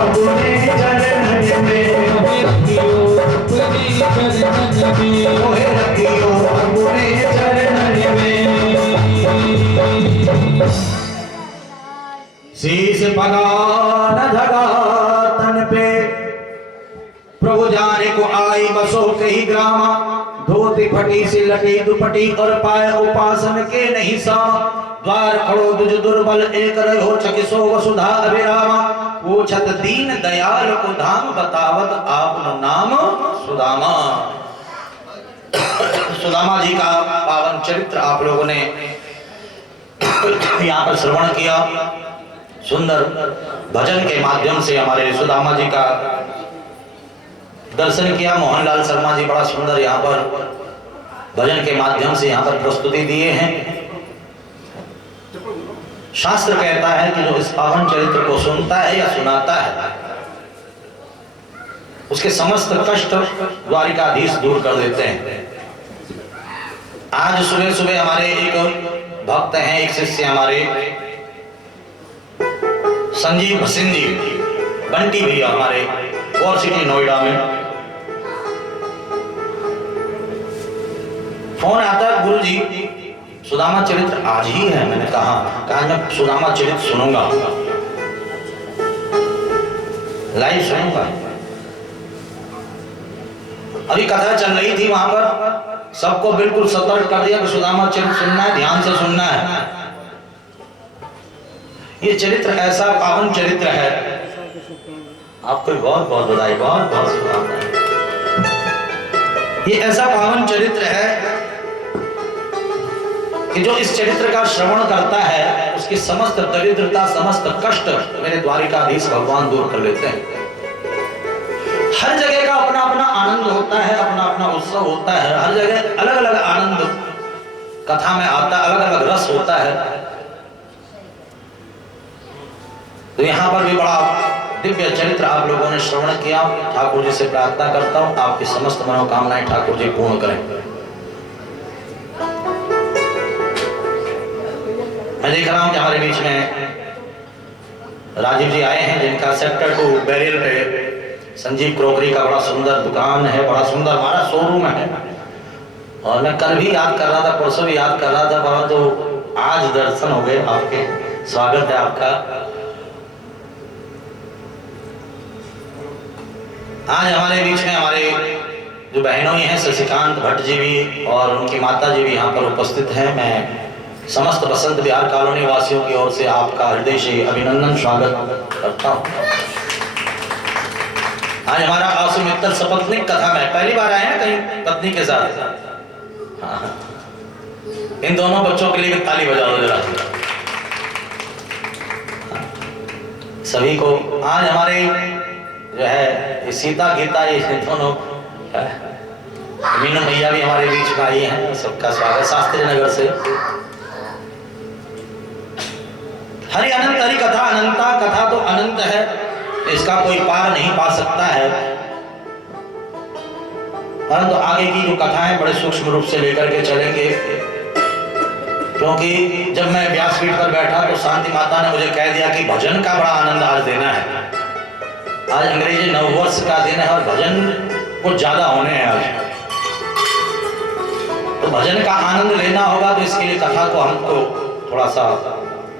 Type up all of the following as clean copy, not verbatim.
अपने चरण में रखियो अपने चरण में मोहे रखियो अपने चरण में। शीश पगान धगा तन पे प्रभु जाने को आई बसो कही ग्रामा। धोती फटी सी लटी दुपटी और पाए उपासन के नहीं सामा। द्वार खड़ो दुज दुर्बल एक रहो चकिसो वसुधा अभिरामा। पूछत दीन दयाल को धाम बतावत आपनो नाम सुदामा। सुदामा जी का पावन चरित्र आप लोगों ने यहाँ पर श्रवण किया। सुंदर भजन के माध्यम से हमारे सुदामा जी का दर्शन किया। मोहनलाल शर्मा जी बड़ा सुंदर यहाँ पर भजन के माध्यम से यहाँ पर प्रस्तुति दिए हैं। शास्त्र कहता है कि जो इस पावन चरित्र को सुनता है या सुनाता है उसके समस्त कष्ट द्वारिकाधीश दूर कर देते हैं। आज सुबह सुबह हमारे एक भक्त हैं, एक शिष्य हमारे संजीव सिंह जी बंटी भैया हमारे और सिटी नोएडा में फोन आता है, गुरु जी सुदामा चरित्र आज ही है। मैंने कहा मैं सुदामा चरित्र सुनूंगा, लाइव सुनूंगा। अभी कथा चल रही थी वहां पर, सबको बिल्कुल सतर्क कर दिया कि सुदामा चरित्र सुनना है, ध्यान से सुनना है। ये चरित्र ऐसा पावन चरित्र है, आपको बहुत बहुत बधाई, बहुत बहुत शुभकामनाएं। ये ऐसा पावन चरित्र है कि जो इस चरित्र का श्रवण करता है उसकी समस्त दरिद्रता समस्त कष्ट मेरे द्वारिकाधीश भगवान दूर कर लेते हैं। हर जगह का अपना अपना आनंद होता है, अपना अपना उत्सव होता है, हर जगह अलग अलग आनंद कथा में आता है, अलग अलग रस होता है। तो यहाँ पर भी बड़ा दिव्य चरित्र आप लोगों ने श्रवण किया। ठाकुर जी से प्रार्थना करता हूँ आपकी समस्त मनोकामनाएं ठाकुर जी पूर्ण करें। मैं देख रहा हूँ कि हमारे बीच में राजीव जी आए हैं, जिनका सेक्टर 2 बैरियल पे संजीव क्रोकरी का बड़ा सुंदर दुकान है, बड़ा सुंदर हमारा शोरूम है। और मैं कल भी याद कर रहा था, परसों भी याद कर रहा था, परंतु आज दर्शन हो गए आपके। स्वागत है आपका। आज हमारे बीच में हमारे जो बहनों हैं शशिकांत भट्ट जी भी और उनकी माता जी भी यहाँ पर उपस्थित हैं। मैं समस्त बसंत विहार कॉलोनी वासियों की ओर से आपका हृदय से अभिनंदन स्वागत करता हूँ। आज हमारा आसु मित्र सपत्निक कथा में पहली बार आए हैं कहीं पत्नी के साथ। हाँ, इन दोनों बच्चों के लिए भी ताली बजा दो जरा सभी को। आज हमारे जो है सीता गीता ये दोनों मीनू भैया भी हमारे बीच में आई हैं, सबका स्वागत। शास्त्री नगर से हरि अनंत हरि कथा अनंता, कथा तो अनंत है, इसका कोई पार नहीं पा सकता है। परंतु आगे की जो कथाएं बड़े सूक्ष्म रूप से लेकर के चलेंगे, क्योंकि जब मैं व्यासपीठ पर बैठा तो शांति माता ने मुझे कह दिया कि भजन का बड़ा आनंद आज देना है। आज अंग्रेजी नववर्ष का दिन है और भजन कुछ ज्यादा होने हैं आज, तो भजन का आनंद लेना होगा। तो इसके लिए कथा को हमको थोड़ा सा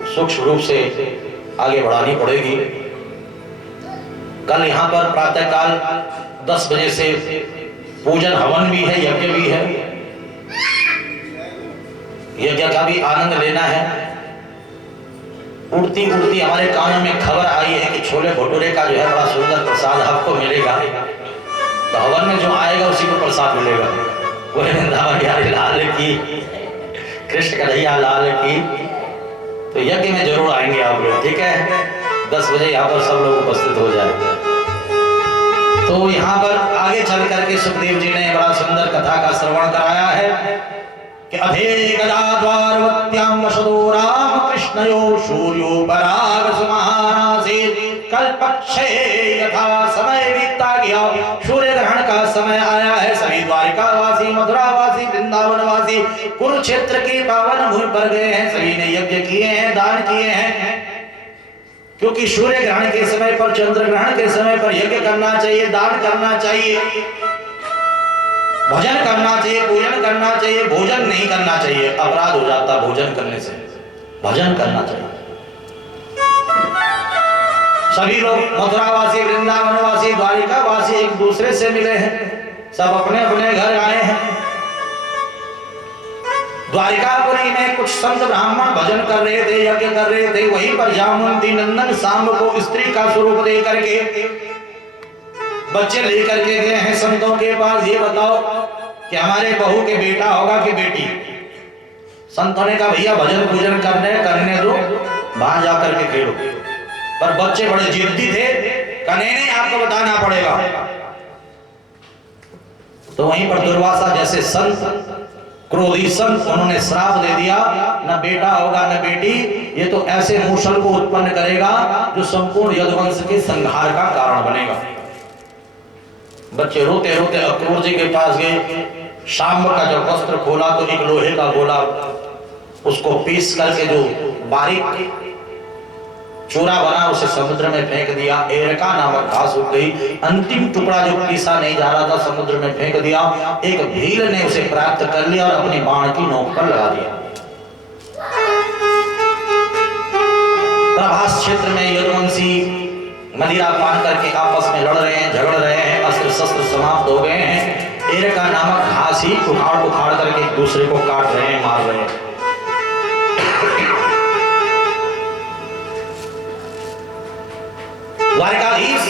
सूक्ष्म रूप से आगे बढ़ानी पड़ेगी। कल यहाँ पर प्रातःकाल 10 बजे से पूजन हवन भी है, यज्ञ भी है। यज्ञ का भी आनंद लेना है। उड़ती उड़ती हमारे कानों में खबर आई है कि छोले भटूरे का जो है बड़ा सुंदर प्रसाद आपको मिलेगा। तो हवन में जो आएगा उसी को प्रसाद मिलेगा। गोविंद लाल की, कृष्ण कन्हैया लाल की। तो यज्ञ में जरूर आएंगे आप लोग, ठीक है। 10 बजे यहाँ पर सब लोग उपस्थित हो जाए। तो यहाँ पर आगे चल करके सुखदेव जी ने बड़ा सुंदर कथा का श्रवण कराया है कि अधे गदाद्वारवत्यां वसदो राम कृष्णयो सूर्यो पराग सुमहानासे। कल पक्षे यथा समय बीतता गया, सूर्य ग्रहण का समय आया है। सभी द्वारिकावासी, मथुरावासी, वृंदावनवासी कुरुक्षेत्र की पावन भूमि पर गए हैं। सभी ने यज्ञ किए हैं, दान किए हैं। क्योंकि सूर्य ग्रहण के समय पर, चंद्र ग्रहण के समय पर यज्ञ करना चाहिए, दान करना चाहिए, भजन करना चाहिए, पूजन करना चाहिए, भोजन नहीं करना चाहिए, अपराध हो जाता भोजन करने से। भजन करना चाहिए। सभी लोग मथुरावासी, वृंदावनवासी, द्वारिकावासी एक दूसरे से मिले हैं, सब अपने अपने घर आए हैं। द्वारिकापुरी में कुछ संत ब्राह्मण भजन कर रहे थे, यज्ञ कर रहे थे। वहीं पर जामवंती नंदन सांब को स्त्री का स्वरूप दे करके बच्चे लेकर के गए हैं संतों के पास। ये बताओ कि हमारे बहू के बेटा होगा कि बेटी? संतों ने कहा भैया भजन पूजन करने दो, बाहर जाकर के खेलो। पर बच्चे बड़े जिद्दी थे, कहने नहीं आपको बताना पड़ेगा। तो वहीं पर दुर्वासा जैसे संत, क्रोधी संत, उन्होंने श्राप दे दिया, न बेटा होगा न बेटी, ये तो ऐसे मूषल को उत्पन्न करेगा जो संपूर्ण यदुवंश के संहार का कारण बनेगा। बच्चे रोते रोते अक्रूर जी के पास गए। शाम का जब वस्त्र खोला तो एक लोहे का गोला, उसको पीस करके जो बारीक चूरा बना उसे समुद्र में फेंक दिया। एरका नामक घास उग गई। अंतिम टुकड़ा जो पीसा नहीं जा रहा था समुद्र में फेंक दिया। एक भील ने उसे प्राप्त कर लिया और अपनी बाण की नोक पर लगा दिया। प्रभास क्षेत्र में यदुवंशी मदिरा पान करके आपस में लड़ रहे हैं, झगड़ रहे हैं, अस्त्र शस्त्र समाप्त हो गए हैं। एरका नामक घास ही उखाड़ उखाड़ करके एक दूसरे को काट रहे हैं, मार रहे हैं। द्वारिकाधीश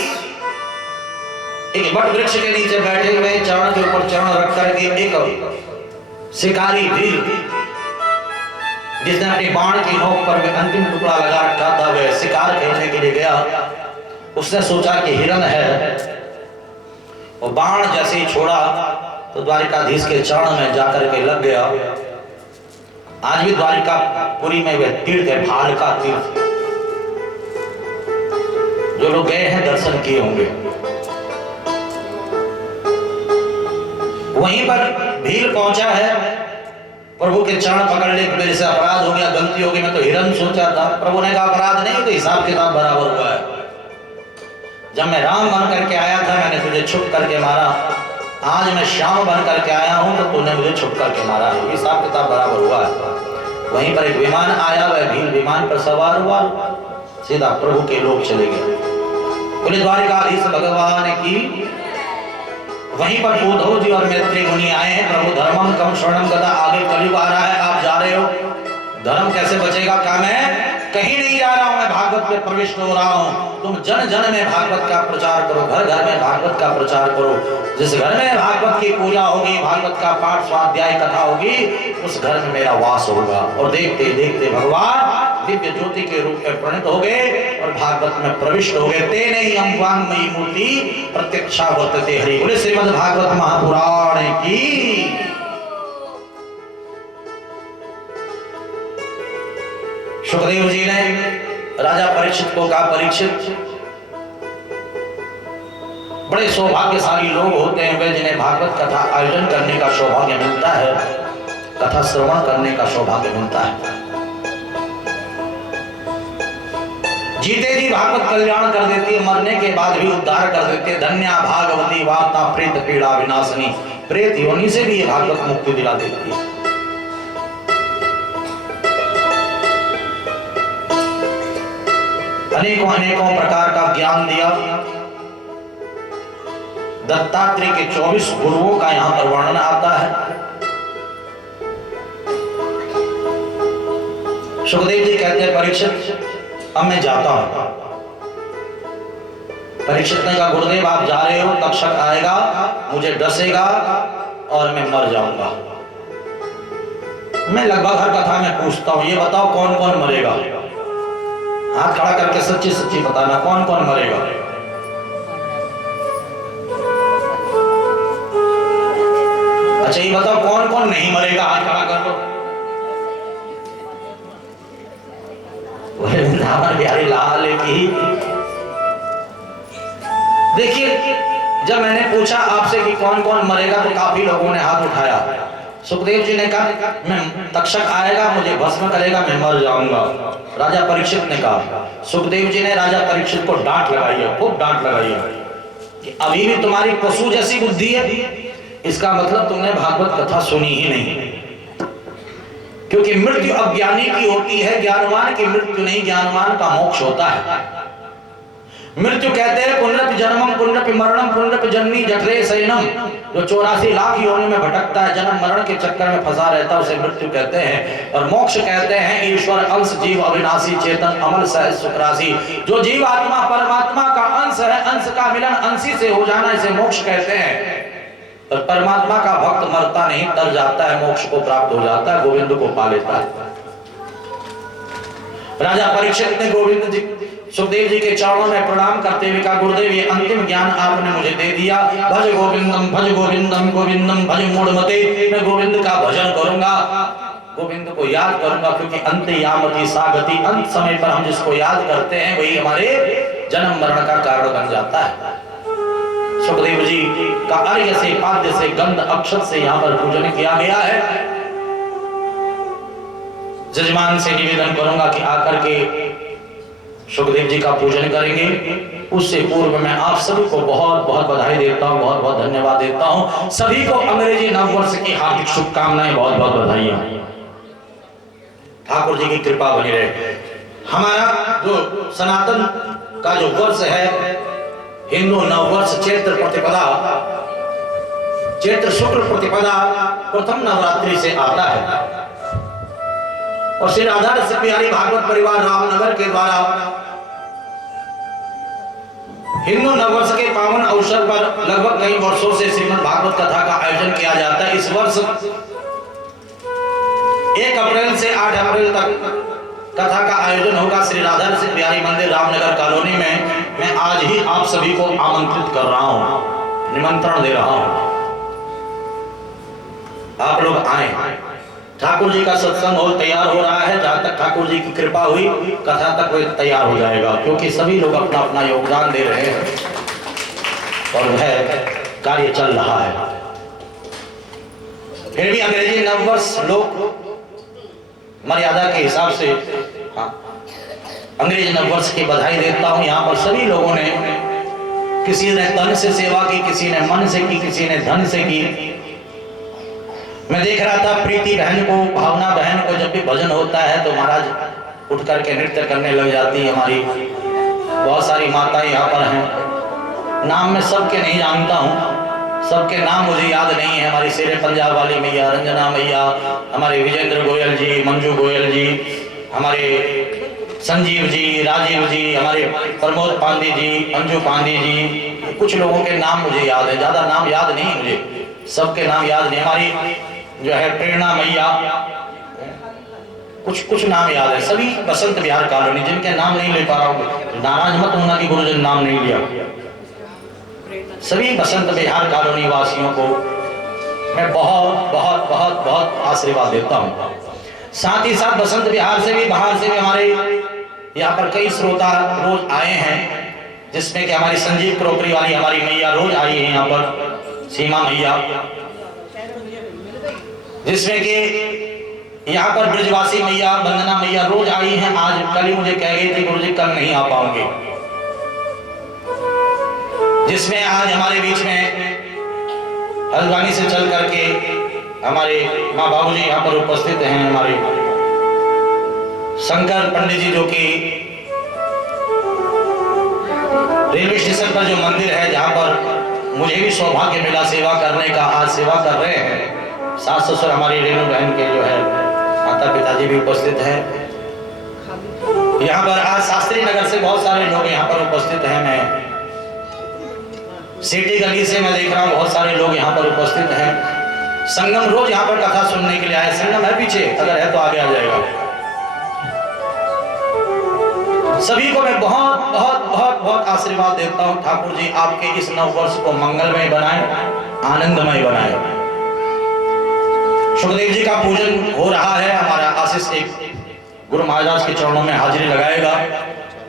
एक बट वृक्ष के नीचे बैठे हुए, चरण के ऊपर चरण रख करके एक शिकारी भील जिसने अपनी बाण की नोक पर भी अंतिम टुकड़ा लगा रखा था, वह शिकार खेलने के लिए गया। उसने सोचा कि हिरण है, और बाण जैसे ही छोड़ा तो द्वारिकाधीश के चरण में जाकर के लग गया। आज भी द्वारिकापुरी में वह तीर्थ है, भाल का तीर्थ। जो लोग गए हैं दर्शन किए होंगे। वहीं पर भील पहुंचा है, प्रभु के चरण पकड़ ले, मेरे से अपराध हो गया, गलती हो गई, मैं तो हिरण सोचा था। प्रभु ने कहा अपराध नहीं, तो हिसाब किताब बराबर हुआ है। जब मैं राम बन करके आया था मैंने तुझे छुप करके मारा, आज मैं श्याम बन करके आया हूं तो तूने मुझे छुप करके मारा है, हिसाब किताब बराबर हुआ है। वहीं पर एक विमान आया, वह भील विमान पर सवार हुआ, सीधा प्रभु के लोग चले गए। बोले द्वारिकाधीश भगवान की। वहीं पर उद्धव जी और मैत्री मुनि आए हैं। प्रभु धर्मम कम शरणम गदा, आगे कलयुग आ रहा है, आप जा रहे हो, धर्म कैसे बचेगा? क्या मैं कहीं नहीं जा रहा हूं, मैं भागवत में प्रविष्ट हो रहा हूं। तुम जन जन में भागवत का प्रचार करो, घर घर में भागवत का प्रचार करो। जिस घर में भागवत की पूजा होगी, भागवत का पाठ स्वाध्याय कथा होगी, उस घर में मेरा वास होगा। और देखते देखते भगवान दिव्य ज्योति के रूप में प्रणीत हो गए और भागवत में प्रविष्ट हो गए। तेने ही अंगांगमयी मूर्ति प्रत्यक्षा वर्तते हरि। बोले श्रीमद् भागवत महापुराण की। सुखदेव जी ने राजा परीक्षित को कहा, परीक्षित बड़े सौभाग्यशाली लोग होते हैं वे जिन्हें भागवत कथा आयोजन करने का सौभाग्य मिलता है, कथा श्रवण करने का सौभाग्य मिलता है। जीते जी भागवत कल्याण कर देती है, मरने के बाद भी उद्धार कर देती है। धन्या भागवती वार्ता प्रेत पीड़ा विनाशनी। प्रेत योनि से भी ये भागवत मुक्ति दिला देती है। अनेकों अनेकों प्रकार का ज्ञान दिया। दत्तात्रेय के 24 गुरुओं का यहां पर वर्णन आता है। सुखदेव जी कहते हैं परीक्षित अब मैं जाता हूं। परीक्षित ने कहा गुरुदेव आप जा रहे हो, तक्षक आएगा, मुझे डसेगा और मैं मर जाऊंगा। मैं लगभग हर कथा में पूछता हूं, ये बताओ कौन कौन मरेगा? हाथ खड़ा करके सच्ची सच्ची बताना, कौन कौन मरेगा? अच्छा ये बताओ कौन कौन नहीं मरेगा? हाथ खड़ा कर दो। वृंदावन बिहारी लाल की। देखिए जब मैंने पूछा आपसे कि कौन कौन मरेगा तो काफी लोगों ने हाथ उठाया। सुखदेव जी ने कहा मैं तक्षक आएगा मुझे भस्म करेगा मैं मर जाऊंगा। राजा परीक्षित ने कहा, सुखदेव जी ने राजा परीक्षित को डांट लगाई है, खूब डांट लगाई है कि अभी भी तुम्हारी पशु जैसी बुद्धि है, इसका मतलब तुमने भागवत कथा सुनी ही नहीं। क्योंकि मृत्यु अज्ञानी की होती है, ज्ञानवान की मृत्यु नहीं, ज्ञानवान का मोक्ष होता है। मृत्यु कहते हैं पुनरपि जन्मम पुनरपि मरणम पुनरपि जननी जठरे शयनम, जो 84 लाख योनियों में भटकता है, जन्म मरण के चक्कर में फंसा रहता है, उसे मृत्यु कहते हैं। और मोक्ष कहते हैं ईश्वर अंश जीव अविनाशी चेतन अमल सहज सुखराशि, जो जीव आत्मा परमात्मा का अंश है, अंश का मिलन अंशी से हो जाना, इसे मोक्ष कहते हैं। और परमात्मा का भक्त मरता नहीं, तर जाता है, मोक्ष को प्राप्त हो जाता है, गोविंद को पा लेता है। राजा परीक्षित ने गोविंद जी सुखदेव जी के चरणों में प्रणाम करते हुए कहा, गुरुदेव ये अंतिम ज्ञान आपने मुझे दे दिया, भज गोविंदम गोविंदम भज मूढ़मते, मैं गोविंद का भजन करूंगा, गोविंद को याद करूंगा, क्योंकि अंत यामति सागति, अंत समय पर हम जिसको याद करते हैं वही हमारे जन्म मरण का कारण बन जाता है। सुखदेव जी का अर्घ्य से पाद्य से गंध अक्षत से यहाँ पर पूजन किया गया है। जजमान से निवेदन करूंगा कि आकर के सुखदेव जी का पूजन करेंगे। उससे पूर्व मैं आप सभी को बहुत बहुत बधाई देता हूँ, बहुत बहुत धन्यवाद देता हूँ। सभी को अंग्रेजी नववर्ष की हार्दिक शुभकामनाएं, बहुत बहुत बधाइयां। ठाकुर जी की कृपा बनी रहे। हमारा जो सनातन का जो वर्ष है हिंदू नववर्ष चैत्र प्रतिपदा, चैत्र शुक्ल प्रतिपदा प्रथम नवरात्रि से आता है और श्री राधा रस बिहारी भागवत परिवार रामनगर के द्वारा हिंदू नववर्ष के पावन अवसर पर लगभग कई वर्षों से श्रीमद् भागवत कथा का आयोजन किया जाता है। इस वर्ष 1 अप्रैल से 8 अप्रैल तक कथा का आयोजन होगा श्री राधा रस बिहारी मंदिर रामनगर कॉलोनी में। मैं आज ही आप सभी को आमंत्रित कर रहा हूं, निमंत्रण दे रहा हूं, आप लोग आए। ठाकुर जी का सत्संग हॉल तैयार हो रहा है, जहां तक ठाकुर जी की कृपा हुई कथा तक वो तैयार हो जाएगा, क्योंकि सभी लोग अपना अपना योगदान दे रहे हैं और वह कार्य चल रहा है। फिर भी अंग्रेजी नववर्ष लोग मर्यादा के हिसाब से अंग्रेजी नववर्ष की बधाई देता हूं। यहाँ पर सभी लोगों ने, किसी ने तन से सेवा की, किसी ने मन से की, किसी ने धन से की। मैं देख रहा था प्रीति बहन को, भावना बहन को, जब भी भजन होता है तो महाराज उठ करके नृत्य करने लग जाती है। हमारी बहुत सारी माताएं यहाँ पर हैं, नाम मैं सबके नहीं जानता हूँ, सबके नाम मुझे याद नहीं है। हमारी शेरे पंजाब वाली मैया, रंजना मैया, हमारे विजेंद्र गोयल जी, मंजू गोयल जी, हमारे संजीव जी, राजीव जी, हमारे प्रमोद पांडे जी, अंजू पांडे जी, कुछ लोगों के नाम मुझे याद है, ज्यादा नाम याद नहीं मुझे, सबके नाम याद नहीं। हमारी जो है प्रेरणा मैया, कुछ नाम याद है। सभी बसंत विहार कॉलोनी, जिनके नाम नहीं ले पा रहा हूँ, नाराज मत होना कि गुरुजन नाम नहीं लिया। सभी बसंत विहार कॉलोनी वासियों को मैं बहुत बहुत बहुत बहुत आशीर्वाद देता हूँ। साथ ही साथ बसंत विहार से भी, बाहर से भी हमारे यहाँ पर कई श्रोता रोज आए हैं, जिसमें कि हमारी संजीव क्रोकरी वाली हमारी मैया रोज आई है यहाँ पर, सीमा मैया, जिसमें कि यहाँ पर ब्रजवासी मैया, वंदना मैया रोज आई हैं। आज कल ही मुझे कह गई थी गुरुजी कल नहीं आ पाऊंगे, जिसमें आज हमारे बीच में हल्द्वानी से चल करके हमारे माँ बाबूजी यहाँ पर उपस्थित हैं। हमारे शंकर पंडित जी, जो कि रेलवे स्टेशन पर जो मंदिर है, जहाँ पर मुझे भी सौभाग्य मिला सेवा करने का, आज सेवा कर रहे हैं। सास ससुर हमारी रेणु बहन के जो है माता पिताजी भी उपस्थित हैं यहाँ पर। आज शास्त्री नगर से बहुत सारे लोग यहाँ पर उपस्थित हैं। मैं सिटी गली से मैं देख रहा हूँ बहुत सारे लोग यहाँ पर उपस्थित हैं। संगम रोज यहाँ पर कथा सुनने के लिए आए। संगम है पीछे, अगर है तो आगे आ जाएगा। सभी को मैं बहुत बहुत बहुत बहुत आशीर्वाद देता हूँ। ठाकुर जी आपके इस नव वर्ष को मंगलमय बनाए, आनंदमय बनाए। सुखदेव जी का पूजन हो रहा है। हमारा आशीष एक गुरु महाराज के चरणों में हाजिरी लगाएगा।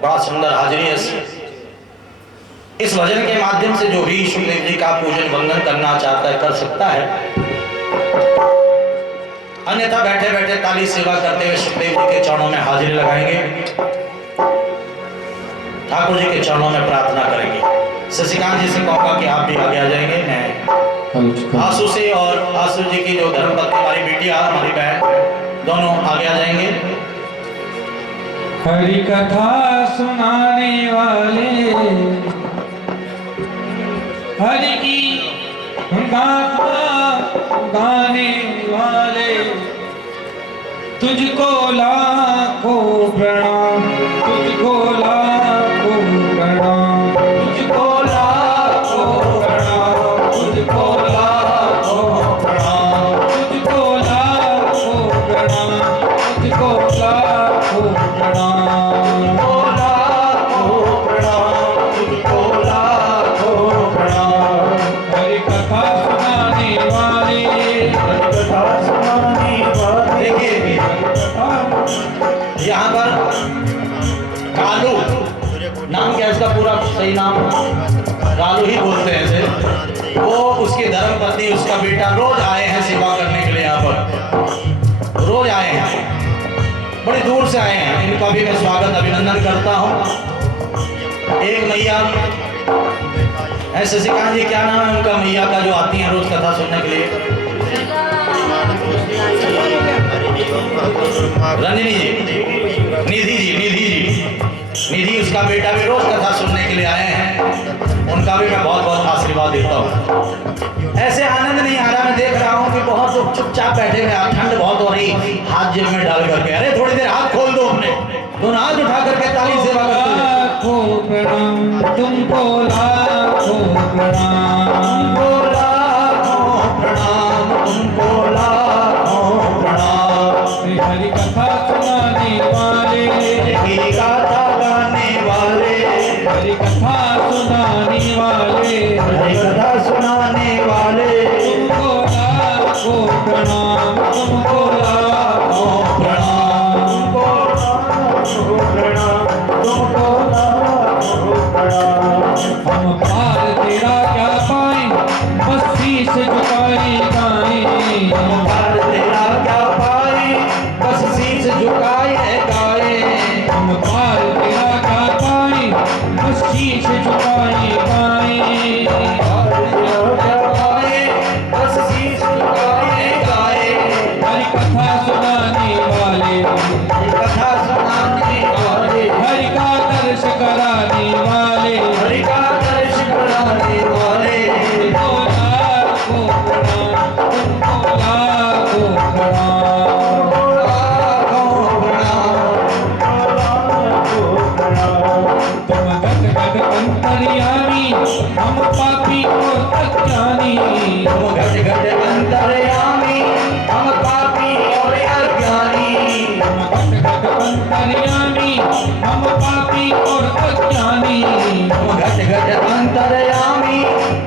बड़ा सुंदर हाजिरी है। इस भजन के माध्यम से जो भी सुखदेव जी का पूजन वंदन करना चाहता है कर सकता है। अन्यथा बैठे बैठे ताली सेवा करते हुए सुखदेव जी के चरणों में हाजिरी लगाएंगे, ठाकुर जी के चरणों में प्रार्थना करेंगे। शशिकांत जी से कहूँगा कि आप भी आगे आ जाएंगे। मैं आंसू से और आंसू जी की जो धर्मपत्नी हमारी बेटिया हमारी बहन दोनों आगे आ जाएंगे। हरि कथा सुनाने वाले, हरि की गाथा गाने वाले, तुझको लाखों प्रणाम, तुझको लाखों प्रणाम, तुझको लाखों प्रणाम, तुझको लाखों प्रणाम, तुझको लाखों प्रणाम, तुझको लाखों प्रणाम, तुझको लाखों प्रणाम। हरि कथा सुनाने वाले, हरि कथा सुनाने वाले। देखिए यहाँ पर कालू नाम क्या है इसका पूरा सही नाम, कालू ही बोलते हैं इसे। वो उसकी धर्मपत्नी उसका बेटा रोज आए हैं सेवा करने के लिए, यहाँ पर रोज आए हैं, बड़ी दूर से आए हैं। इनका भी मैं स्वागत अभिनंदन करता हूँ। एक मैया है शशिकांत जी, क्या नाम है उनका मैया का जो आती है रोज कथा सुनने के लिए? रंजनी जी, निधि जी, निधि उसका बेटा भी रोज कथा सुनने के लिए आए हैं। उनका भी मैं बहुत बहुत आशीर्वाद देता हूँ। ऐसे आनंद नहीं आ रहा, मैं देख रहा हूँ कि बहुत लोग चुपचाप बैठे हुए, ठंड बहुत हो रही, हाथ जेब में डाल करके, अरे थोड़ी देर हाथ खोल दो, अपने दोनों हाथ उठा करके ताली सेवा करते हैं। लाखों प्रणाम, तुमको लाखों प्रणाम, तुमको लाखों प्रणाम, तुमको लाखों प्रणाम। हरि कथा सुनाने वाले, हरि गाथा गाने वाले, हरि कथा सुनाने वाले, हरि कथा सुनाने वाले, तुमको लाखों प्रणाम, तुमको लाखों प्रणाम, तुमको लाखों प्रणाम, तुमको लाखों प्रणाम। हम पार तेरा क्या पाए, बस शीश झुकाए गाए, हम पार तेरा क्या पाए, बस शीश झुकाए गाए। हम पार तेरा क्या पाए, बस शीश झुकाए गाए, पार तेरा क्या पाए, बस शीश झुकाए गाए। हरि कथा सुनाने वाले, हरि कथा सुनाने वाले, हरि का दर्श कराने वाले, हरि का दर्श कराने वाले, तुमको लाखों प्रणाम, तुमको लाखों प्रणाम, लाखों प्रणाम। तुम गद गद अंतर्यामी, हम पापी और अज्ञानी, तुम घट घट अंतर्यामी, हम पापी और अज्ञानी। तुम गद गद अंतर्यामी, हम पापी और अज्ञानी, तुम घट घट अंतर्यामी,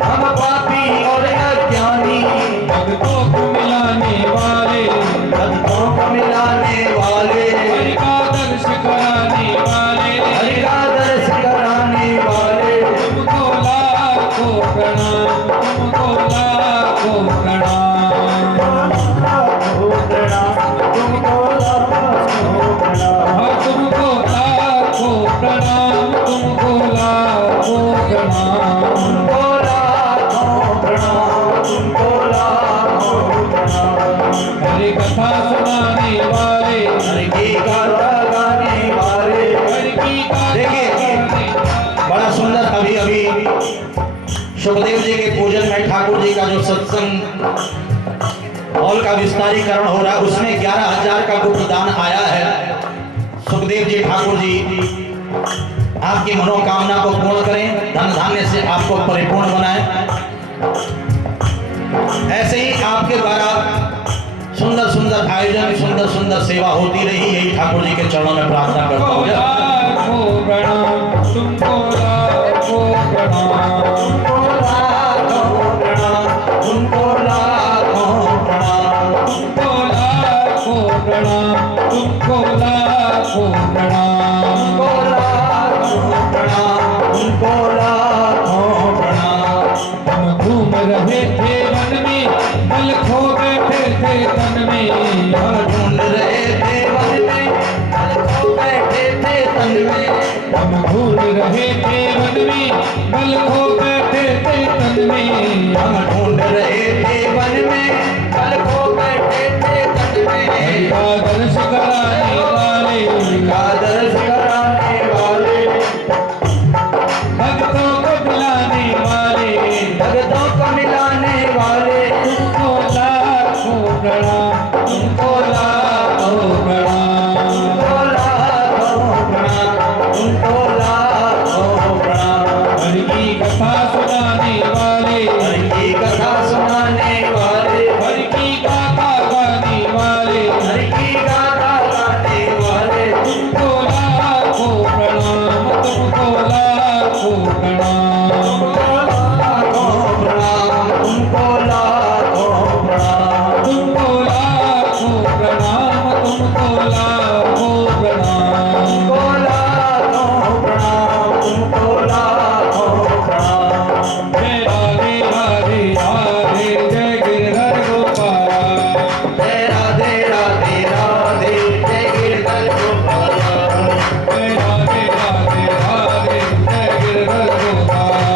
हम पापी और अज्ञानी। भक्तों को मिलाने वाले, भक्तों को मिलाने वाले, हरि का दर्श कराने वाले, हरि का दर्श कराने वाले। तुमको लाखों प्रणाम, तुमको लाखों प्रणाम, तुमको लाखों प्रणाम, हाँ तुमको लाखों प्रणाम, तुमको लाखों प्रणाम। तुमको लाखों प्रणाम, तुमको लाखों प्रणाम। हरि कथा सुनाने वाले, हरि की गाथा गाने वाले। हरि की गाथा देखिए, गाने वाले। बड़ा सुंदर अभी अभी सुखदेव जी के पूजन में ठाकुर जी का जो सत्संग हॉल का विस्तारीकरण हो रहा है, उसमें 11,000 का गुप्त दान आया है। सुखदेव जी ठाकुर जी आपकी मनोकामना को पूर्ण करें, धन धान्य से आपको परिपूर्ण बनाएं। ऐसे ही आपके द्वारा सुंदर सुंदर आयोजन, सुंदर सुंदर सेवा होती रही, यही ठाकुर जी के चरणों में प्रार्थना करता हूँ। लाखों प्रणाम, तुमको लाखों प्रणाम, तुमको लाखों प्रणाम, तुमको लाखों प्रणाम, तुमको लाखों प्रणाम, तुमको लाखों प्रणाम, तुमको लाखों प्रणाम, तुमको लाखों प्रणाम। हम घूम रहे थे वन में, बल खो बैठे थे तन में, में, हम ढूंढ रहे थे वन में, कल खो बैठे थे तट में। हरि का दर्श कराने वाले, का दर्श कराने वाले, भक्तों को मिलाने वाले, भगतों को मिलाने वाले, तुमको लाखों प्रणाम, तुमको लाखों प्रणाम। उनको लाखों प्रणाम, उनको लाखों प्रणाम। हरि की कथा सुनाने वाले, हरि की कथा सुनाने वाले, हरि की गाथा गाने वाले, हरि की गाथा गाने वाले, तुमको लाखों प्रणाम, तुमको लाखों प्रणाम। उनको लाखों प्रणाम, उनको लाखों प्रणाम। तुमको लाखों प्रणाम, तुमको लाखों प्रणाम। उनको लाखों प्रणाम, उनको लाखों प्रणाम। जय राधे राधे राधे, जय गिरधर गोपाला। जय राधे राधे राधे, जय गिरधर गोपाला। जय राधे राधे राधे, जय गिरधर गोपाला।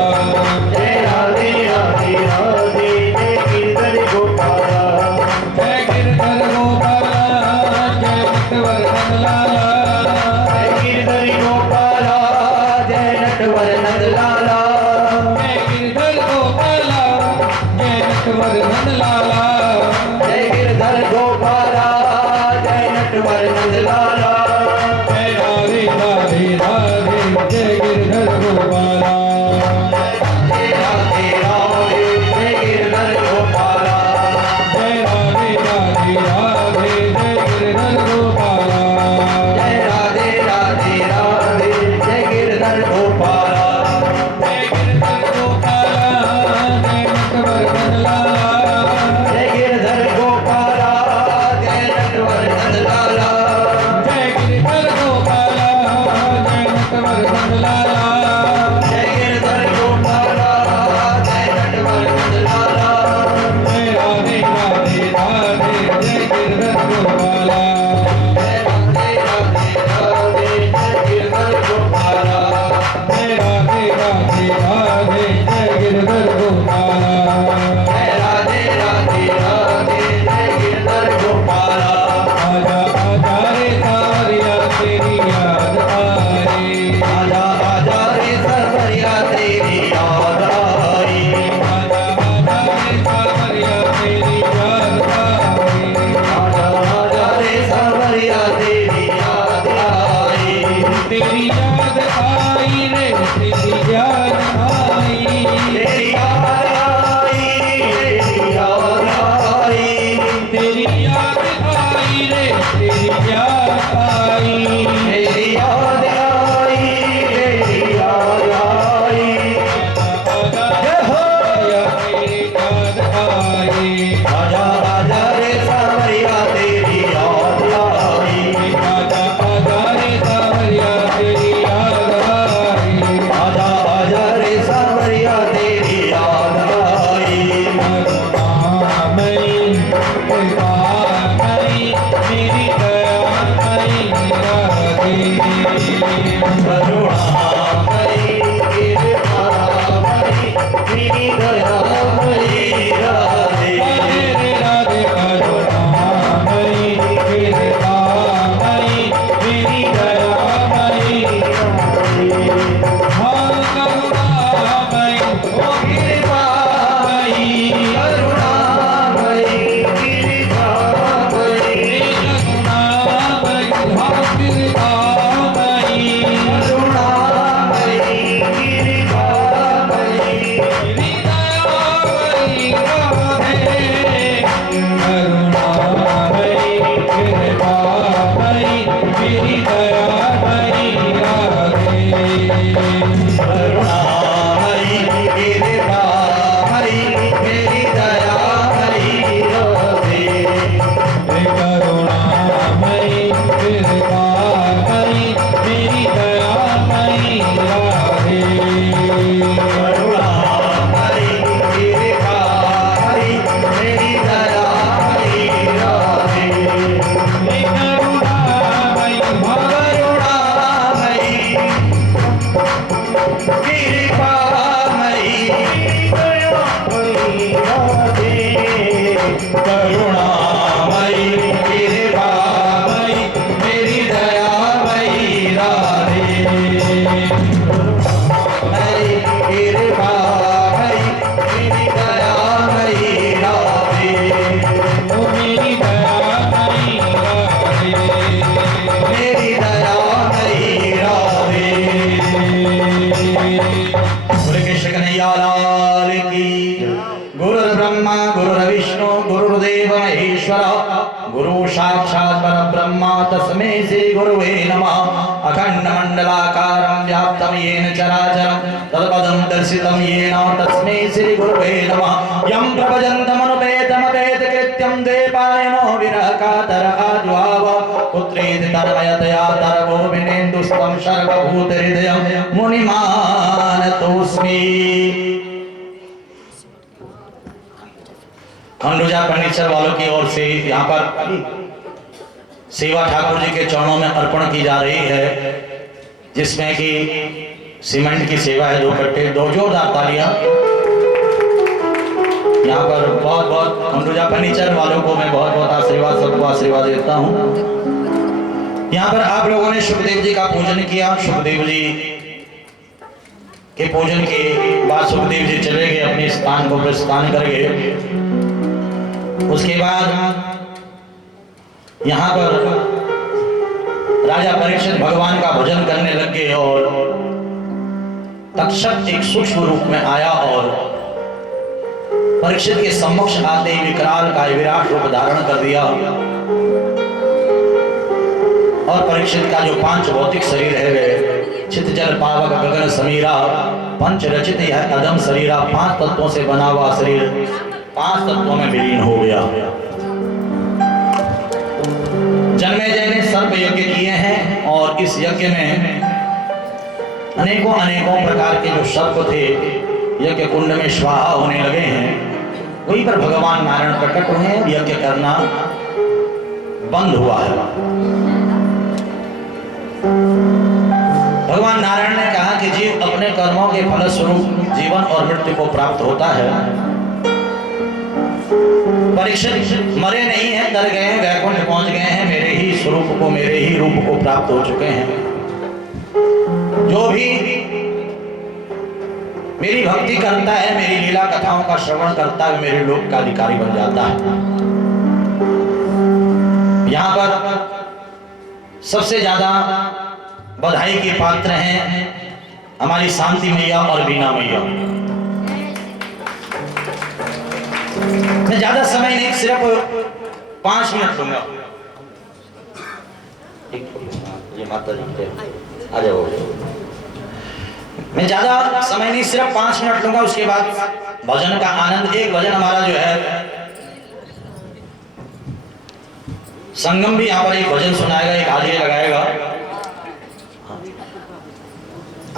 जय राधे राधे राधे, जय गिरधर गोपाला। जय गिरधर गोपाला, जय नटवर लाला। जय गिरधर गोपाला, जय नटवर नंदलाला। जय गिरधर गोपाला, जय नटवर नंदलाला। जय गिरधर गोपाला, जय नटवर नंदलाला। जय राधे राधे राधे, जय गिरधर गोपाला। जय राधे राधे, जय गिरधर गोपाला। जय राधे राधे राधे, जय गिरधर गोपाला। जय राधे राधे राधे, जय गिरधर गोपाला। जय गिरधर गोपाला, जय नटवर नंदलाला। जय गिरधर गोपाला, जय नटवर नंदलाला। जय गिरधर गोपाला, जय नटवर नंदलाला। जय गिरधर गोपाला, जय नटवर नंदलाला। जय राधे राधे राधे, जय गिरधर गोपाला। जय राधे राधे राधे, जय गिरधर गोपाला। जय राधे राधे राधे, जय गिरधर गोपाला। जय राधे राधे राधे, जय गिरधर गोपाला। आजा आजा रे सावरिया, तेरी याद आए। आजा आजा रे सरवरिया, तेरी याद आई। आजा आजा रे सावरिया, तेरी याद आए। आजा आजा रे सरवरिया, तेरी याद आई। तेरी याद आई रे, तेरी याद आई। तेरी याद आई, तेरी याद आई। तेरी याद आई रे, तेरी याद आई। तेरी याद आई, तेरी याद आई। आजा जय हो। तेरी याद आई। आजा आजा रे सावरिया, तेरी याद आई। आजा आजा रे सावरिया, तेरी याद आई। आजा आजा रे सावरिया, तेरी याद आई। करुणामयी, कृपामयी, मेरी दयामयी राधे। करुणामयी, कृपामयी, मेरी दयामयी राधे। राधे रे राधे, करुणामयी, कृपामयी, मेरी दयामयी राधे। हाँ करुणामयी, ओ कृपामयी, करुणामयी, कृपामयी। करुणामयी, हाँ कृपामयी। करुणामयी, कृपामयी। मेरी दया कन्हैया लाल की। गुरुर्ब्रह्मा गुरुर्विष्णु गुरुर्देव महेश्वर गुरु साक्षात् परब्रह्म तस्मै श्री गुरुवे नमः। अखंड मंडलाकारं व्याप्तं येन चराचरं तत्पदं दर्शितं येन तस्मै श्री गुरुवे नमः। यं प्रभजन्तमनुपेतमपेतकृत्यं द्वैपायनो विरहकातर आद्वाव पुत्रेति तन्मयतया तरवो विनेन्दुस्तं सर्वभूतहृदयं मुनिमानतोऽस्मि। खंडूजा फर्नीचर वालों की ओर से यहाँ पर सेवा ठाकुर जी के चरणों में अर्पण की जा रही है, जिसमें कि सीमेंट की सेवा है। 2 कट्टे, 2 जोरदार तालियां। यहाँ पर बहुत बहुत खंडूजा फर्नीचर वालों को मैं बहुत बहुत आशीर्वाद, सबको आशीर्वाद देता हूँ। यहाँ पर आप लोगों ने सुखदेव जी का पूजन किया। सुखदेव जी के पूजन के बाद सुखदेव जी चले गए, अपने स्थान को प्रस्थान कर गए। उसके बाद यहाँ पर राजा परीक्षित भगवान का भजन करने लग गए और तक्षक एक सूक्ष्म रूप में आया और परीक्षित के सम्मुख आते ही विकराल का विराट रूप धारण कर दिया। और परीक्षित का जो 5 भौतिक शरीर है वे चित जल पावक गगन समीरा पंच रचित यह अदम शरीरा 5 तत्वों से बना हुआ शरीर 5 तत्वों में विलीन हो गया। जन्मेजय ने सर्प यज्ञ किए हैं और इस यज्ञ में अनेकों अनेकों प्रकार के जो सर्प थे यज्ञ कुंड में स्वाहा होने लगे हैं। वहीं पर भगवान नारायण प्रकट हुए हैं, यज्ञ करना बंद हुआ है। भगवान नारायण ने कहा कि जीव अपने कर्मों के फलस्वरूप जीवन और मृत्यु को प्राप्त होता है। परीक्षित मरे नहीं हैं, तर गए हैं, वैकुंठ पहुंच गए हैं, मेरे ही स्वरूप को, मेरे ही रूप को प्राप्त हो चुके हैं। जो भी मेरी भक्ति करता है, मेरी लीला कथाओं का श्रवण करता है, मेरे लोक का अधिकारी बन जाता है। यहाँ पर सबसे ज्यादा बधाई के पात्र हैं हमारी शांति मैया और बीना मैया। मैं ज्यादा समय नहीं, सिर्फ 5 मिनट लूंगा। ये माता जी आ जाओ। मैं ज्यादा समय नहीं, सिर्फ 5 मिनट लूंगा। उसके बाद भजन का आनंद। एक भजन हमारा जो है संगम भी यहाँ पर एक भजन सुनाएगा, एक हाजिरी लगाएगा।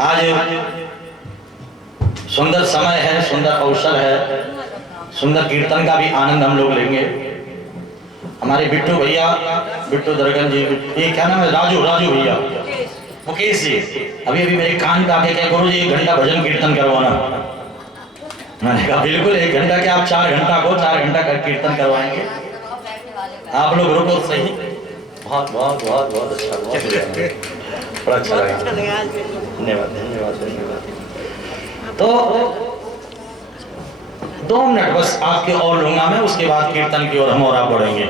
आज सुंदर समय है, सुंदर अवसर है, सुंदर कीर्तन का भी आनंद हम लोग लेंगे। हमारे बिट्टू भैया, बिट्टू दरगन जी, ये क्या नाम है, राजू भैया, मुकेश जी अभी मेरे कान पे आके कहे गुरु जी 1 घंटा भजन कीर्तन करवाना। मैंने कहा बिल्कुल 1 घंटा क्या, आप 4 घंटा को 4 घंटा कर कीर्तन करवाएंगे। आप लोग रुको सही। बहुत बहुत बहुत बहुत अच्छा, बड़ा अच्छा लगा। धन्यवाद धन्यवाद धन्यवाद। तो 2 मिनट बस आपके और लूंगा मैं, उसके बाद कीर्तन की ओर हम और आप बढ़ेंगे।